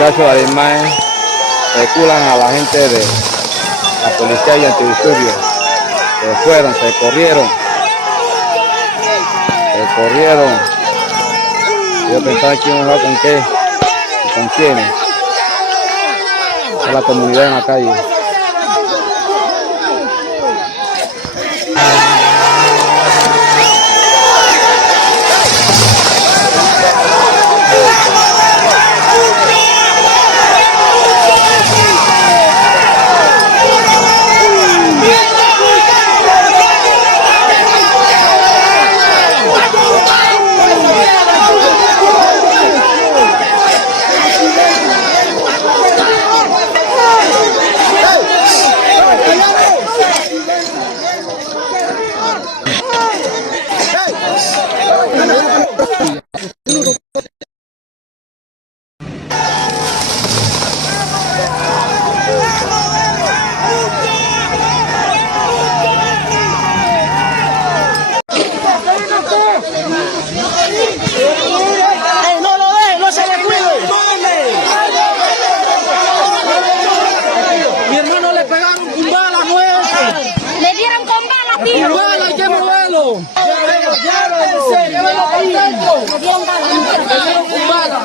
muchachos además reculan a la gente de la policía y antidisturbios. Se corrieron. Yo pensaba que iban a jugar con qué, con quiénes. Es la comunidad en la calle. No lo ve, no se le cuide. Mi hermano le pegaron con bala, no es eso. Le dieron con bala, tío. Con bala, hay que moverlo. Llévelo Le dieron bala. con bala.